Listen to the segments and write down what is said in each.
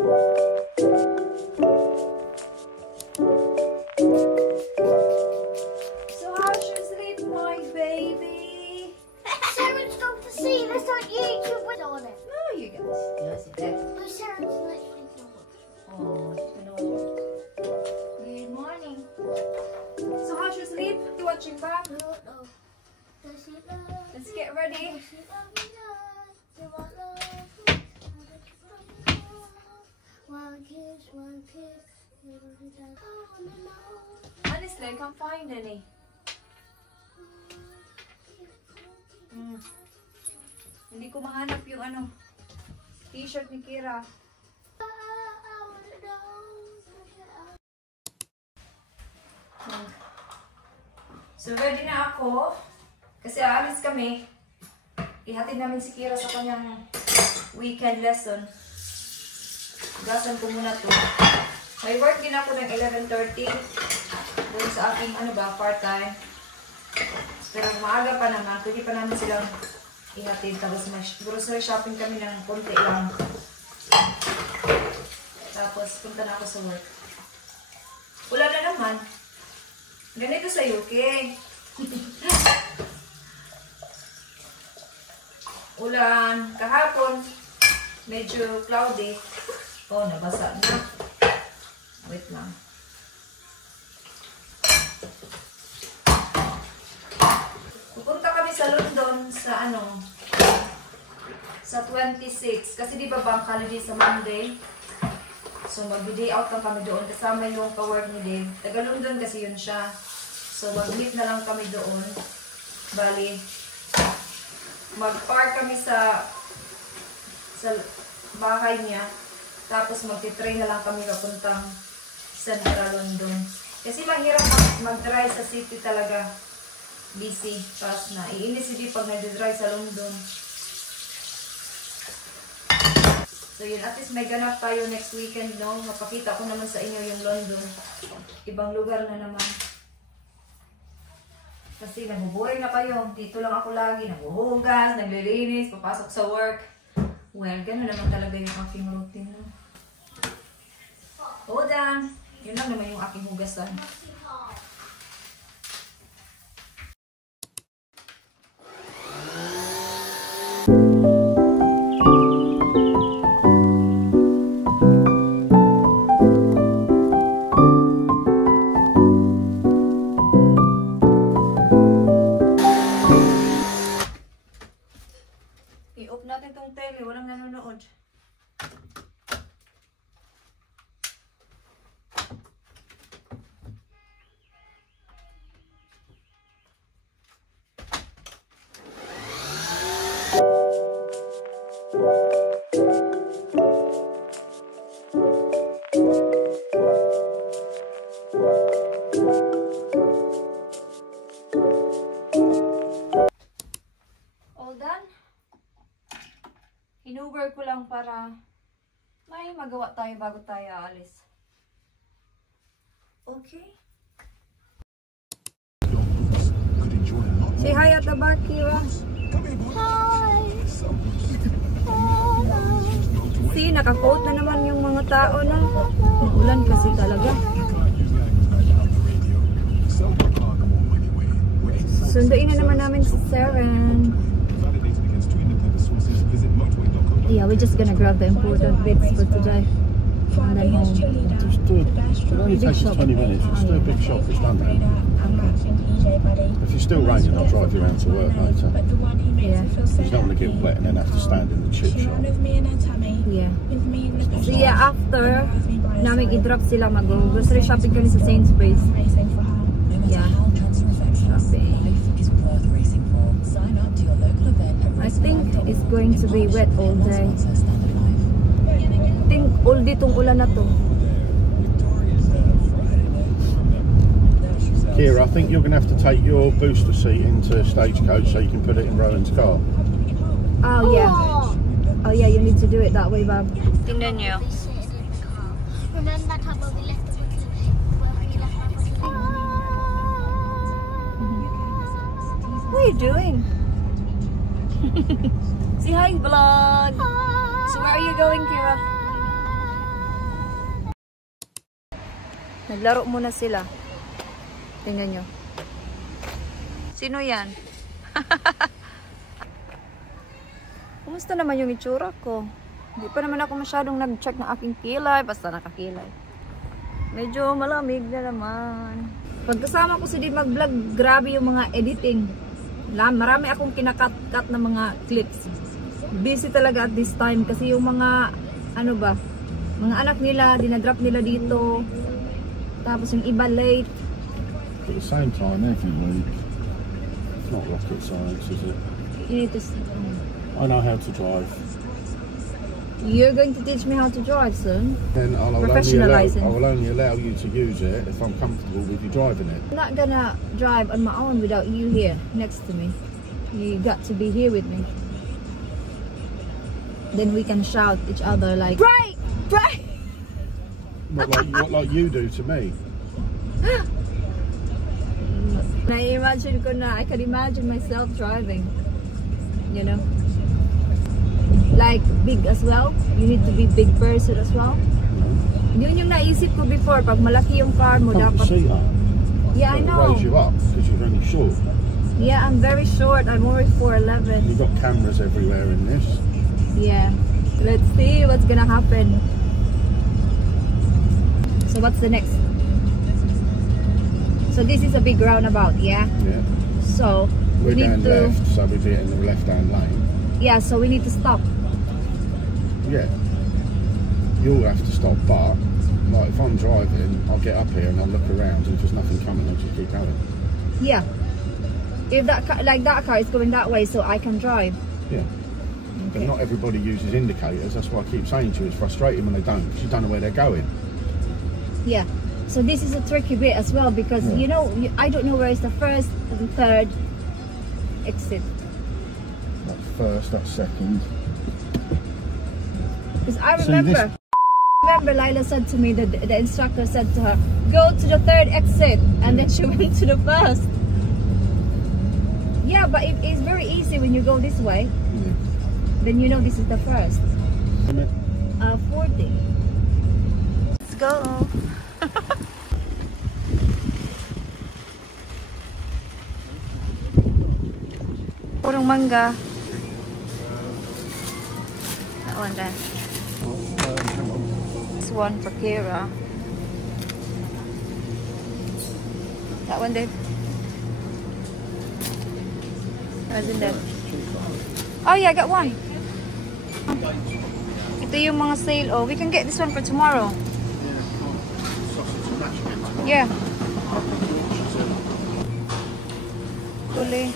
So how's your sleep, my baby? Sharon's going to see this on YouTube with on it. No, you guys. Yes, it is. But Sharon's literally going to Oh, good morning. So how's your sleep? You watching back? No. Does she love? Let's get ready. Does she love me now? Do I love? One kiss. I wanna know. Honestly, I can't find any. Hindi ko mahanap yung ano, t-shirt ni Kira. So ready na ako. Kasi aalis kami. Ihatid namin si Kira sa kanyang weekend lesson. Gasan ko muna to. May work din ako ng 11:30. Doon sa aking part-time. Pero maaga pa naman. Pwede pa namin silang ihatid. Tapos may grocery shopping kami ng konti lang. Tapos punta na ako sa work. Wala na naman. Ganito sa UK. Ulan. Kahapon, medyo cloudy. Oh, nabasa na. Wait lang. Pupunta kami sa London sa sa 26. Kasi di ba bank holiday sa Monday? So, mag-day out lang kami doon. Kasama yung ka-work ni Dave. Taga-London kasi yun siya. So, mag-meet na lang kami doon. Bali, mag-park kami sa bahay niya. Tapos, mag-train na lang kami papuntang Central London. Kasi mahirap mag-drive sa city talaga. Busy. Tapos na. Iinis hindi pag nag-drive sa London. So yun, at least may ganap tayo next weekend, no? Mapakita ko naman sa inyo yung London. Ibang lugar na naman. Kasi nabuboring na kayo. Dito lang ako lagi. Naguhugas, naglilinis, papasok sa work. Well, gano'n naman talaga yung aking routine, no? Hold on. Yun lang naman yung aking hugasan. I-off natin tong tele, walang nanonood. All done? Inuber ko lang para may magawa tayo bago tayo aalis. Okay? Say hi at the back, Kira. Hi! See, naka-coat na naman yung mga tao na. Ulan kasi talaga. Sunduin na naman namin si Saren. Yeah, we're just gonna grab the important bits for today. And then home. Just do it. It only takes us 20 minutes. Just do a big shop. It's done then. If it's still raining, I'll drive you around to work later. Yeah. You don't want to get wet and then have to stand in the chip shop. Yeah. So yeah, after namin i-drop sila, mag-grocery shopping kami sa Sainsbury's. Yeah. Shopping. I think it's going to be wet all day. I think all day tong ulan na to. Kira, I think you're going to have to take your booster seat into Stagecoach so you can put it in Rowan's car. Oh yeah. Oh yeah, you need to do it that way, Bob. Tingnan nyo. Remember that time when we left the What are you doing? Say hi, vlog. So where are you going, Kira? Naglaro muna sila. Tingnan nyo. Sino yan? Kumusta naman yung itsura ko? Hindi pa naman ako masyadong nag-check ng aking kilay. Basta nakakilay. Medyo malamig na naman. Pagkasama ko si Di mag-vlog, grabe yung mga editing. Marami akong kinakat-cut na mga clips. Busy talaga at this time kasi yung mga, ano ba, mga anak nila, dinagrap nila dito. Tapos yung iba late. At the same time, every week, it's not rocket science, is it? You need to... I know how to drive. You're going to teach me how to drive soon? Then I will only allow you to use it if I'm comfortable with you driving it. I'm not gonna drive on my own without you here next to me. You got to be here with me. Then we can shout each other like, "Right! Right!" What like you do to me. I can imagine myself driving. You know? Like big as well. You need to be big person as well. Yun yung naisip ko before. Pag malaki yung car mo, dapat... Yeah, I know. Raise you up because you're only short. Yeah, I'm very short. I'm only 4'11". You've got cameras everywhere in this. Yeah. Let's see what's gonna happen. So what's the next? So this is a big roundabout, yeah? Yeah. So we're we need down to... left, so we're in the left-hand lane. Yeah, so we need to stop. Yeah. You'll have to stop, but like if I'm driving, I'll get up here and I'll look around, and if there's nothing coming, I'll just keep going. Yeah. If that car, like that car is going that way, so I can drive. Yeah. But not everybody uses indicators. That's why I keep saying to you, it's frustrating when they don't, because you don't know where they're going. Yeah. So this is a tricky bit as well, because you know, I don't know where is the first and third exit. That's first, that's second. Because I remember Lila said to me that the instructor said to her, go to the third exit, and then she went to the first. Yeah, but it's very easy when you go this way. Yeah. Then you know this is the first. 40. Let's go. Purong mangga. That one there. This one for Kira. That one there. Where's in there? Oh yeah, I got one. Ito yung mga sale. Oh, we can get this one for tomorrow. Yeah. Tuli.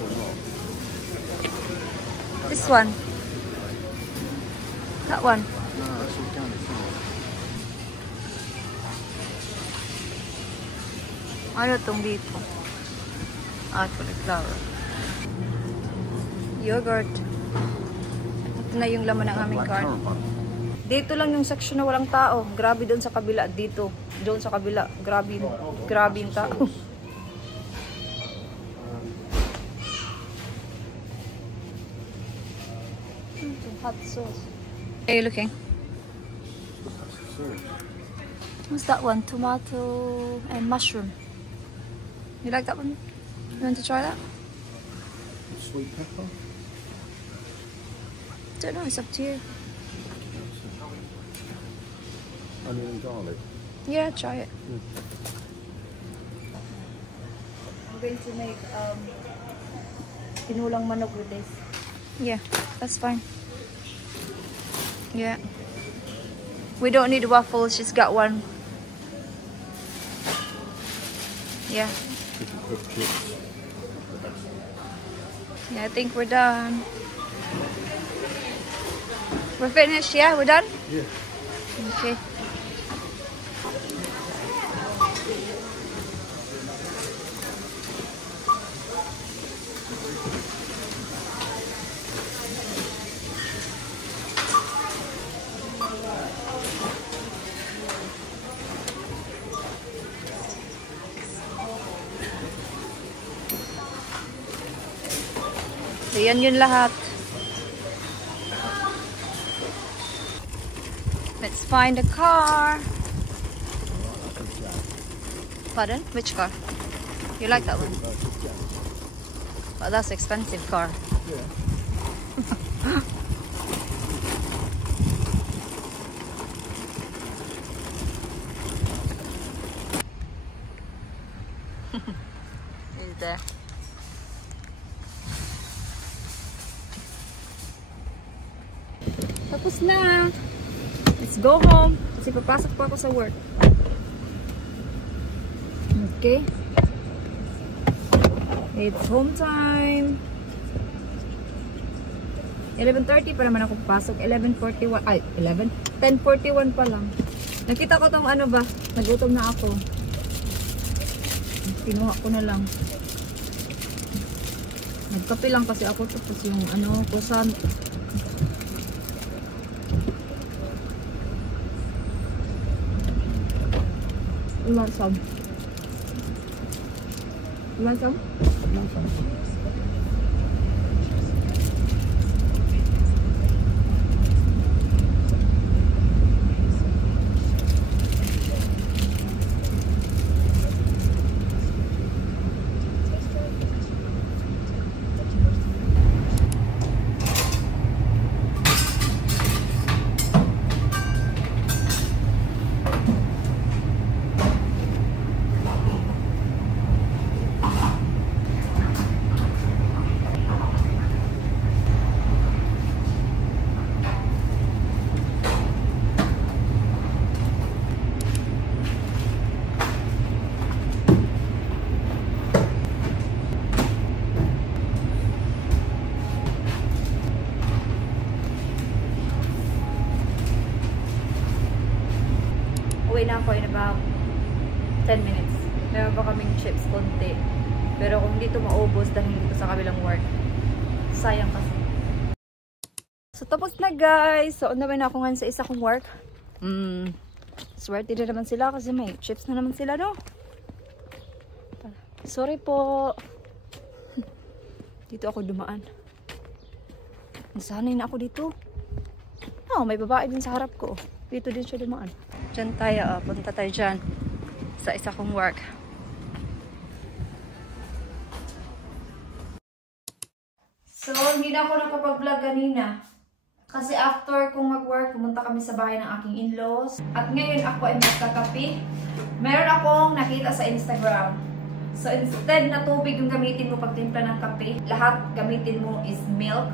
This one. That one. No, that's organic. Ano itong dito? Ah, cauliflower. Yogurt. Ito na yung laman ng aming cart. Dito lang yung section na walang tao. Grabe doon sa kabila at dito. Doon sa kabila. Grabe yung tao. Hot sauce. Are you looking? What's that one? Tomato and mushroom. You like that one? You want to try that? Sweet pepper. Don't know, it's up to you. Onion and garlic. Yeah, try it. I'm going to make tinulang manok with this. Yeah, that's fine. Yeah. We don't need waffles, she's got one. Yeah. Yeah, I think we're done. We're finished, yeah? We're done? Yeah. Okay. So, yan yun lahat. Let's find a car. Pardon? Which car? You like that one? But that's expensive car. Yeah. Is there? Tapos na. Let's go home. Kasi papasok pa ako sa work. Okay. It's home time. 11:30 pa naman ako papasok. 11:41. Ay, 11? 10:41 pa lang. Nakita ko tong ano ba? Nagutom na ako. Kinuha ko na lang. Nagkape lang kasi ako. Tapos yung ano, croissant. You want some? You want some? No thanks. Uwi na ako in about 10 minutes. Meron pa kaming chips konti. Pero kung dito maubos dahil dito sa kabilang work, sayang kasi. So tapos na guys. So on the way na ako ngayon sa isa kong work. Swerte na naman sila kasi may chips na naman sila, no? Sorry po. Dito ako dumaan. Nasanay na ako dito. Oh, may babae din sa harap ko. Dito din siya dumaan. Diyan tayo, punta tayo dyan sa isa kong work. So, hindi na ako nakapag-vlog kanina. Kasi after kong mag-work, pumunta kami sa bahay ng aking in-laws. At ngayon ako ay magkakape. Meron akong nakita sa Instagram. So, instead na tubig yung gamitin mo pag timpla ng kape, lahat gamitin mo is milk.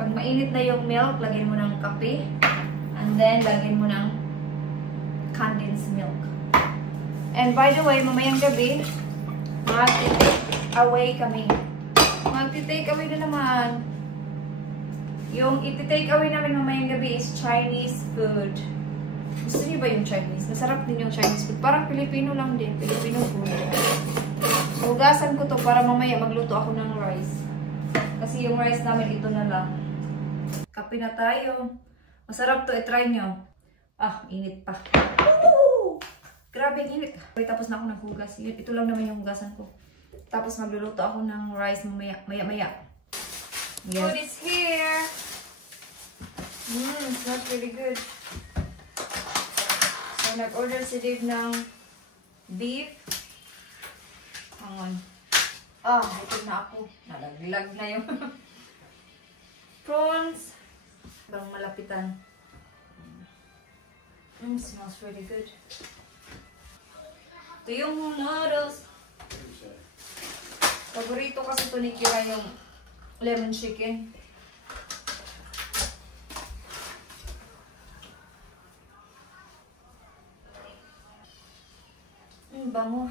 Pag mainit na yung milk, lagyan mo ng kape. And then, lagyan mo ng condensed milk. And by the way, mamayang gabi, mag-take away kami. Mag-take away na naman. Yung iti-take away namin mamayang gabi is Chinese food. Gusto niyo ba yung Chinese? Masarap din yung Chinese food. Parang Pilipino lang din. Filipino food. So, hugasan ko to para mamaya magluto ako ng rice. Kasi yung rice namin ito na lang. Kape na tayo. Masarap to. I-try nyo. Ah, init pa. Woo! Grabe, init. Tapos na ako naghugas. Ito lang naman yung hugasan ko. Tapos magluluto ako ng rice maya-maya. Yes. Food is here. It smells really good. So, nag-order si Dave ng beef. Hang on. Ah, ito na ako. Nalaglag na yung prawns. Bang malapitan. Smells really good. Ito yung noodles. Paborito kasi ito ni Kira yung lemon chicken. Bango.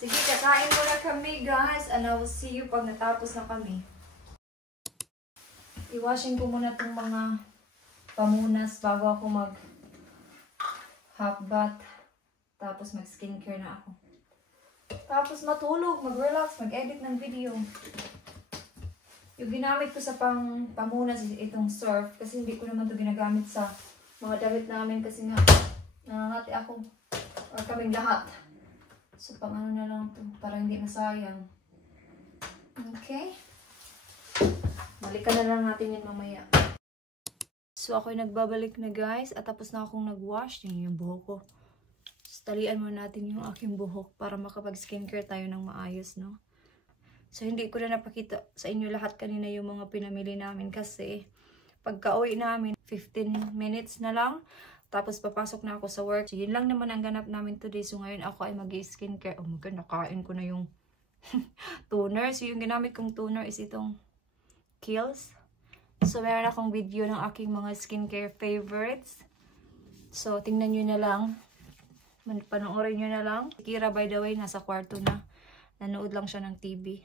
Sige, kakain muna kami guys. And I will see you pag natapos na kami. I-washing ko muna itong mga pamunas bago ako mag half bath. Tapos mag skincare na ako. Tapos matulog, mag-relax, mag-edit ng video. Yung ginamit ko sa pamunas itong surf. Kasi hindi ko naman ito ginagamit sa mga damit namin. Kasi nga, nangangati ako. Or kaming lahat. So, pang ano na lang ito. Para hindi nasayang. Okay? Balikan na lang natin yun mamaya. So, ako'y nagbabalik na guys. At tapos na akong nag-wash. Yung buhok ko. So, talian mo natin yung aking buhok para makapag-skincare tayo ng maayos, no? So, hindi ko na napakita sa inyo lahat kanina yung mga pinamili namin kasi pagka-uwi namin, 15 minutes na lang. Tapos, papasok na ako sa work. So, yun lang naman ang ganap namin today. So, ngayon ako ay mag-skincare. Oh my God, nakain ko na yung toner. So, yung ginamit kong toner is itong Kiehl's. So, meron akong video ng aking mga skincare favorites. So, tingnan nyo na lang. Panoorin nyo na lang. Si Kira, by the way, nasa kwarto na. Nanood lang siya ng TV.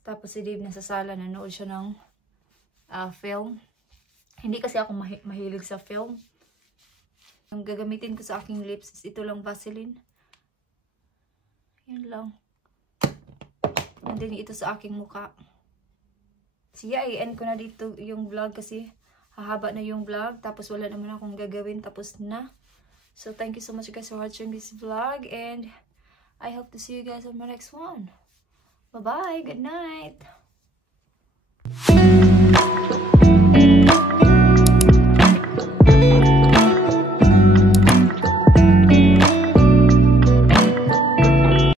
Tapos si Dave nasa sala. Nanood siya ng film. Hindi kasi ako mahilig sa film. Ang gagamitin ko sa aking lips is ito lang Vaseline. Yan lang. And then ito sa aking mukha. Siya, i-end ko na dito yung vlog kasi hahaba na yung vlog. Tapos wala naman akong gagawin. Tapos na. So, thank you so much guys for watching this vlog. And I hope to see you guys on my next one. Bye-bye. Good night.